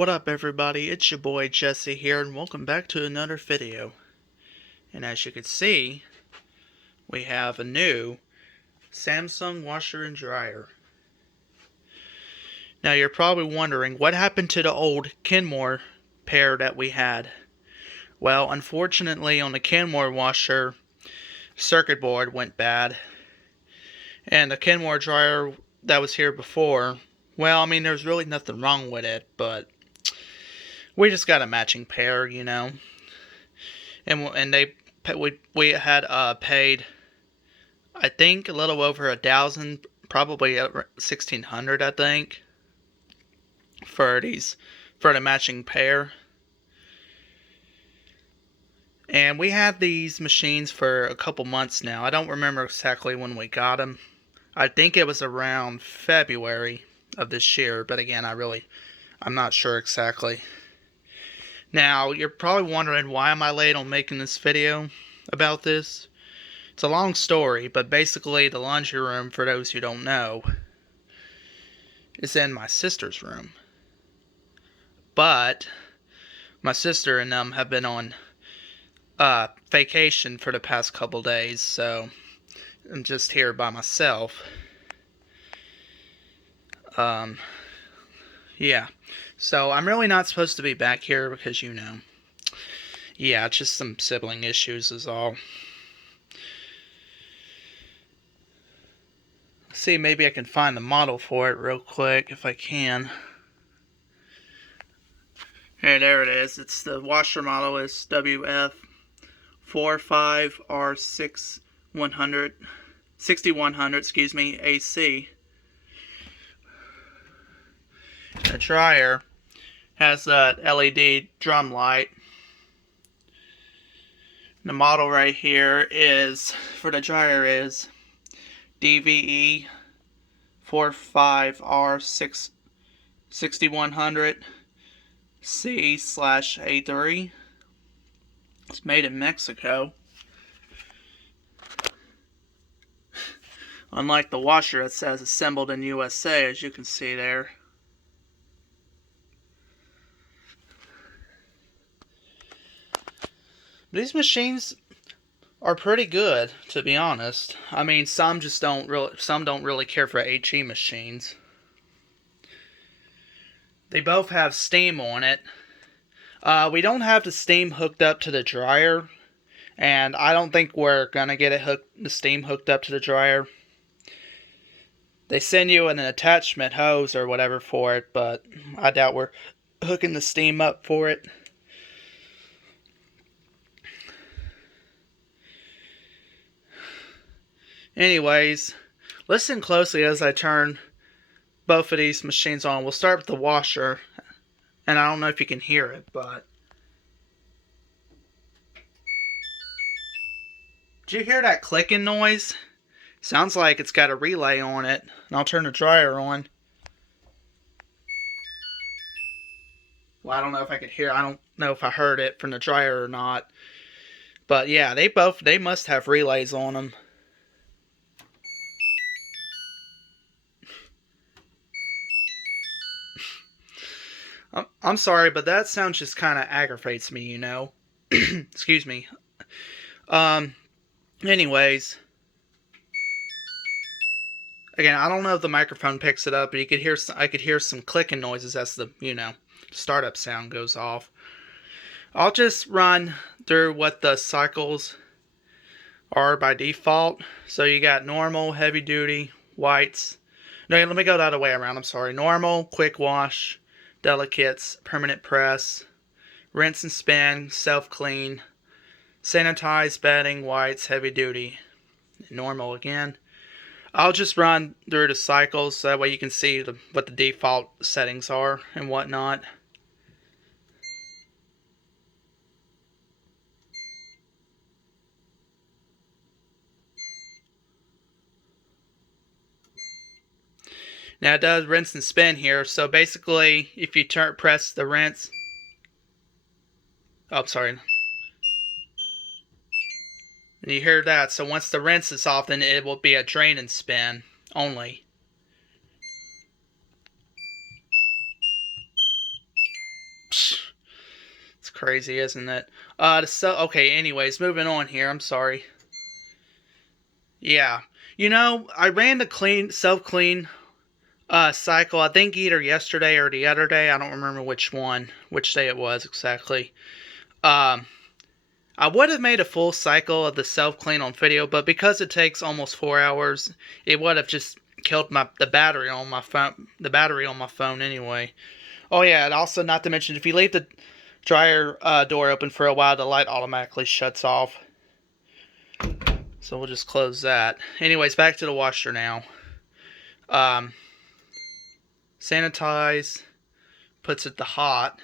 What up everybody, it's your boy Jesse here and welcome back to another video. And as you can see, we have a new Samsung washer and dryer. Now you're probably wondering what happened to the old Kenmore pair that we had. Well, unfortunately on the Kenmore washer, circuit board went bad. And the Kenmore dryer that was here before, well, I mean there's really nothing wrong with it, but we just got a matching pair, you know. And we had paid, I think, a little over 1,000, probably 1,600, I think, for the matching pair. And we had these machines for a couple months now. I don't remember exactly when we got them. I think it was around February of this year, but again, I'm not sure exactly. Now, you're probably wondering why am I late on making this video about this? It's a long story, but basically the laundry room, for those who don't know, is in my sister's room. But my sister and them have been on vacation for the past couple days, so I'm just here by myself. Yeah. So I'm really not supposed to be back here because, you know, yeah, it's just some sibling issues is all. Let's see, maybe I can find the model for it real quick if I can. Hey, there it is. It's the washer model is WF45R6100, 6100, excuse me, AC. The dryer has that LED drum light. The model right here is, for the dryer, is DVE 45R6100 C/A3. It's made in Mexico. Unlike the washer that says assembled in USA, as you can see there. These machines are pretty good, to be honest. I mean, some don't really care for HE machines. They both have steam on it. We don't have the steam hooked up to the dryer, and I don't think we're gonna get the steam hooked up to the dryer. They send you an attachment hose or whatever for it, but I doubt we're hooking the steam up for it. Anyways, listen closely as I turn both of these machines on. We'll start with the washer, and I don't know if you can hear it, but did you hear that clicking noise? Sounds like it's got a relay on it. And I'll turn the dryer on. Well, I don't know if I could hear. I don't know if I heard it from the dryer or not. But yeah, they must have relays on them. I'm sorry, but that sound just kind of aggravates me, you know. Excuse me. Anyways. Again, I don't know if the microphone picks it up, but I could hear some clicking noises as the, you know, startup sound goes off. I'll just run through what the cycles are by default. So you got normal, heavy duty, whites. No, let me go the other way around. I'm sorry. Normal, quick wash, delicates, permanent press, rinse and spin, self-clean, sanitize, bedding, whites, heavy duty, normal again. I'll just run through the cycles so that way you can see what the default settings are and whatnot. Now it does rinse and spin here, so basically if you press the rinse, oh sorry, and you hear that, so once the rinse is off then it will be a drain and spin only. crazy, isn't it? Okay, anyways, moving on here. I'm sorry. Yeah. I ran the self-clean cycle, I think either yesterday or the other day. I don't remember which day it was exactly. Um, I would have made a full cycle of the self-clean on video, but because it takes almost 4 hours, it would have just killed the battery on my phone. The battery on my phone anyway. Oh yeah, and also not to mention, if you leave the dryer door open for a while, the light automatically shuts off. So we'll just close that. Anyways, back to the washer now. Sanitize, puts it to hot.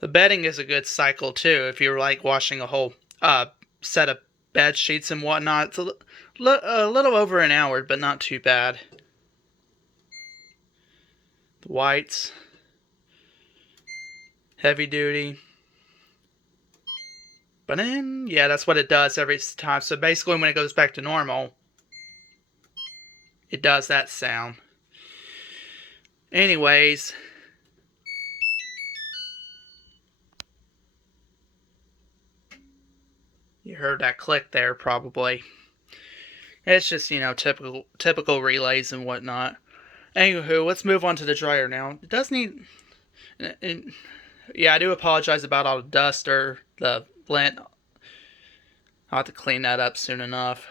The bedding is a good cycle too. If you're like washing a whole set of bed sheets and whatnot, it's a little over an hour, but not too bad. The whites, heavy duty. But then, yeah, that's what it does every time. So basically, when it goes back to normal, it does that sound. Anyways, you heard that click there, probably. It's just, typical relays and whatnot. Anywho, let's move on to the dryer now. It does need... Yeah, I do apologize about all the dust or the lint. I'll have to clean that up soon enough.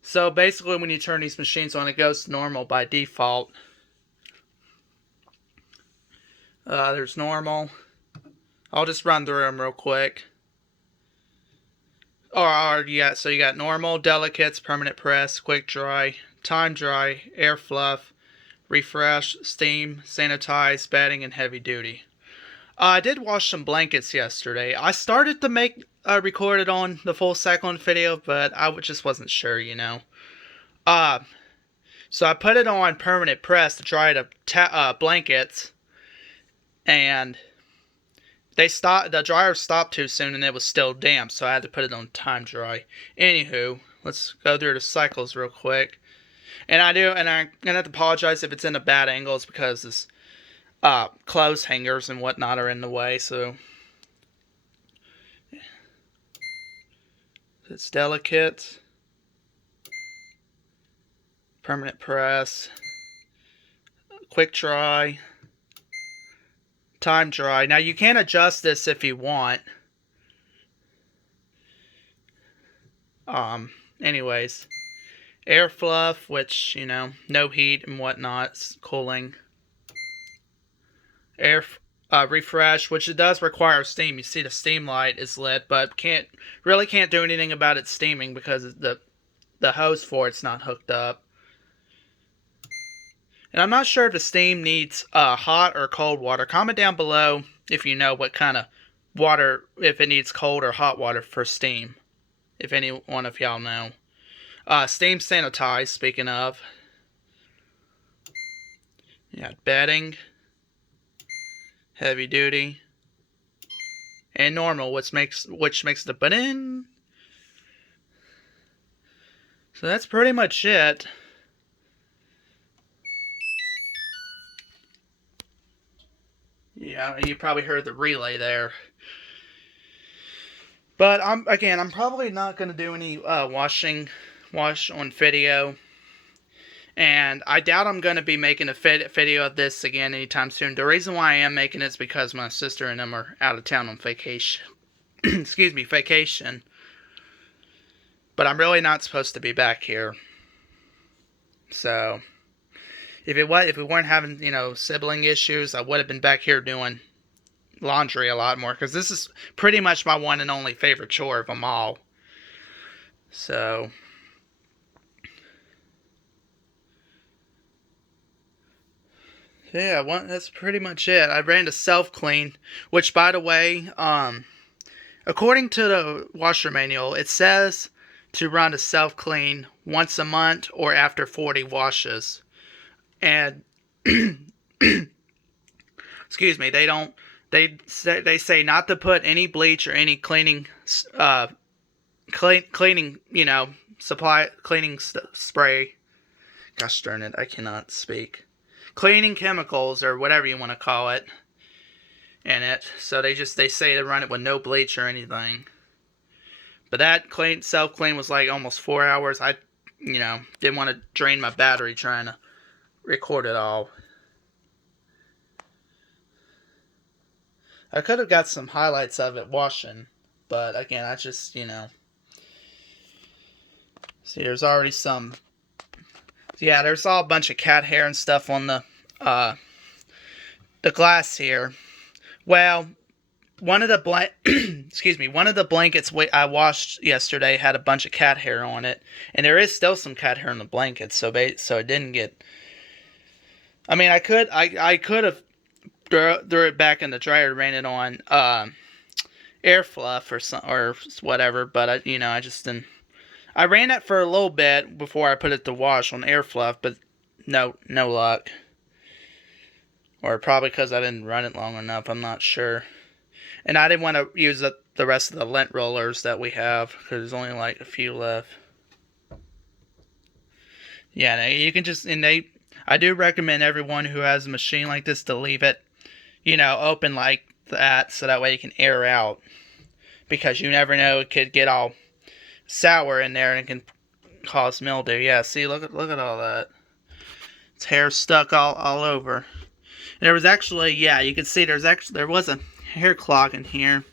So basically, when you turn these machines on, it goes to normal by default. There's normal. I'll just run through them real quick. Yeah, so you got normal, delicates, permanent press, quick dry, time dry, air fluff, refresh, steam, sanitize, bedding, and heavy duty. I did wash some blankets yesterday. I started to record it on the full cycle video, but I just wasn't sure, So I put it on permanent press to dry the blankets, and the dryer stopped too soon and it was still damp, so I had to put it on time dry. Anywho, let's go through the cycles real quick. And I'm gonna have to apologize if it's in a bad angle. It's because this clothes hangers and whatnot are in the way, so it's delicate, permanent press, quick dry, time dry. Now you can adjust this if you want. Anyways, air fluff, which, no heat and whatnot, it's cooling. Air refresh, which it does require steam. You see the steam light is lit, but can't do anything about it steaming because the hose for it's not hooked up. And I'm not sure if the steam needs hot or cold water. Comment down below if you know what kind of water, if it needs cold or hot water for steam. If any one of y'all know. Steam sanitize, speaking of. You got bedding, heavy duty, and normal, which makes the button. So that's pretty much it. Yeah, you probably heard the relay there. But I'm probably not going to do any wash on video. And I doubt I'm going to be making a video of this again anytime soon. The reason why I am making it is because my sister and them are out of town on vacation. Excuse me, vacation. But I'm really not supposed to be back here. So, if we weren't having, sibling issues, I would have been back here doing laundry a lot more. Because this is pretty much my one and only favorite chore of them all. So... yeah, that's pretty much it. I ran to self-clean, which, by the way, according to the washer manual, it says to run a self-clean once a month or after 40 washes. And, excuse me, they say not to put any bleach or any cleaning, cleaning spray, Gosh darn it, I cannot speak. Cleaning chemicals, or whatever you want to call it, in it. So they say to run it with no bleach or anything. But that self-clean was like almost 4 hours. I, didn't want to drain my battery trying to record it all. I could have got some highlights of it washing, but again, I just, see, there's already some, yeah, there's all a bunch of cat hair and stuff on the glass here. Well, one of the one of the blankets I washed yesterday had a bunch of cat hair on it, and there is still some cat hair in the blanket, so it didn't get. I mean, I could have threw it back in the dryer, ran it on air fluff or whatever, but I just didn't. I ran it for a little bit before I put it to wash on air fluff, but no luck. Or probably because I didn't run it long enough, I'm not sure. And I didn't want to use the rest of the lint rollers that we have, because there's only like a few left. Yeah, you can just, I do recommend everyone who has a machine like this to leave it, open like that, so that way you can air out. Because you never know, it could get all sour in there and it can cause mildew. Yeah, see, look at all that. It's hair stuck all over. And there was actually, yeah, you can see there was a hair clog in here.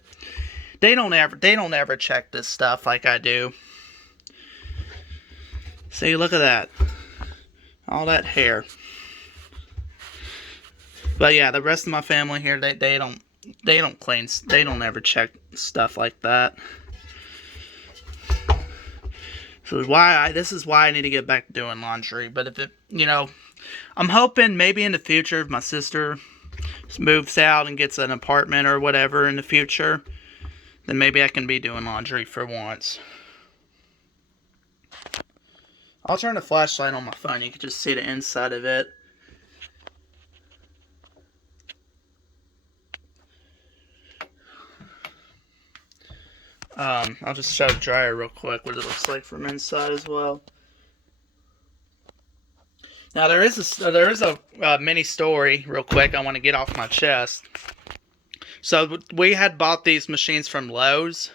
They don't ever check this stuff like I do. See, look at that. All that hair. But yeah, the rest of my family here, they don't clean, they don't ever check stuff like that. So this is why I need to get back to doing laundry. But if it, I'm hoping maybe in the future, if my sister moves out and gets an apartment or whatever in the future, then maybe I can be doing laundry for once. I'll turn the flashlight on my phone. You can just see the inside of it. I'll just show the dryer real quick what it looks like from inside as well. Now there is a mini story real quick I want to get off my chest. So we had bought these machines from Lowe's.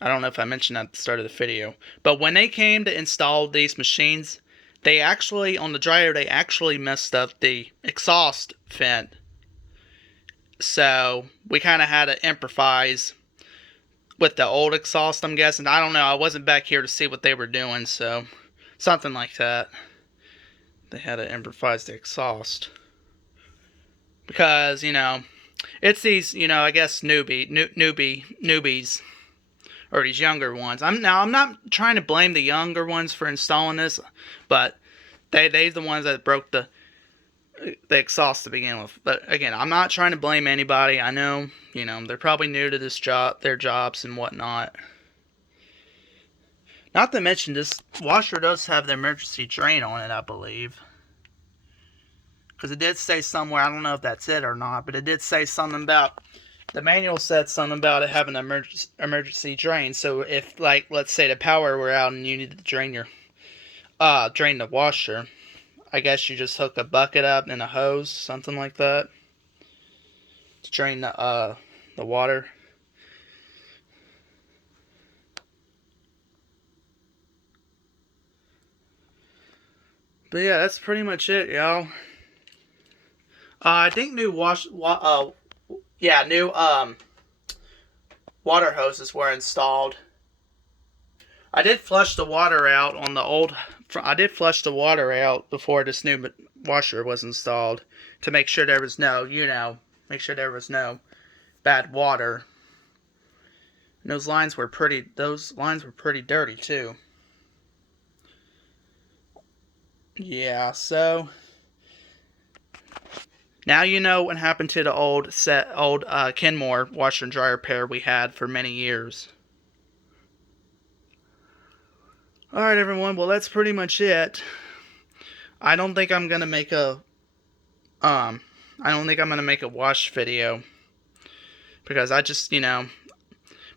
I don't know if I mentioned that at the start of the video, but when they came to install these machines, they actually on the dryer they actually messed up the exhaust vent. So we kind of had to improvise with the old exhaust, I'm guessing. I don't know. I wasn't back here to see what they were doing, so something like that. They had to improvise the exhaust. Because, it's these, I guess newbies, or these younger ones. I'm not trying to blame the younger ones for installing this, but they're the ones that broke the exhaust to begin with. But again, I'm not trying to blame anybody. I know, they're probably new to their jobs and whatnot. Not to mention, this washer does have the emergency drain on it, I believe. Because it did say somewhere, I don't know if that's it or not, but it did say something about, the manual said something about it having an emergency drain. So if, like, let's say the power were out and you needed to drain the washer, I guess you just hook a bucket up and a hose, something like that, to drain the water. But yeah, that's pretty much it, y'all. I think new water hoses were installed. I did flush the water out on the old. I did flush the water out before this new washer was installed to make sure there was no, bad water. And those lines were pretty dirty too. Yeah, so now you know what happened to the old Kenmore washer and dryer pair we had for many years. Alright everyone, well that's pretty much it. I don't think I'm gonna make a wash video. Because I just,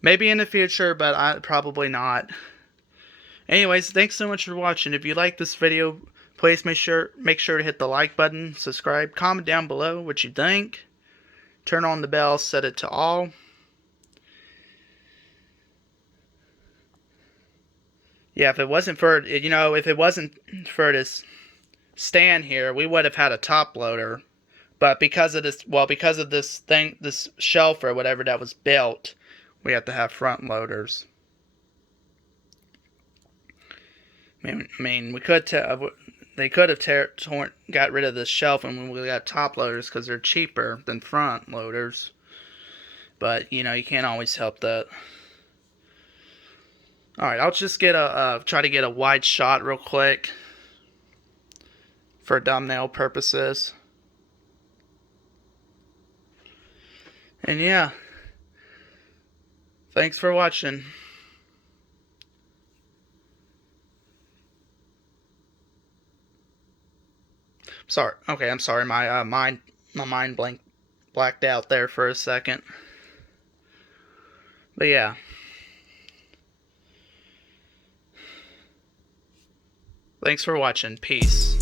maybe in the future, but probably not. Anyways, thanks so much for watching. If you like this video, please make sure to hit the like button, subscribe, comment down below what you think. Turn on the bell, set it to all. Yeah, if it wasn't for this stand here, we would have had a top loader. But because of this shelf or whatever that was built, we have to have front loaders. I mean, they could have got rid of this shelf and we got top loaders because they're cheaper than front loaders. But you can't always help that. All right, I'll just try to get a wide shot real quick for thumbnail purposes. And yeah, thanks for watching. Sorry. Okay, I'm sorry. My mind blacked out there for a second. But yeah. Thanks for watching. Peace.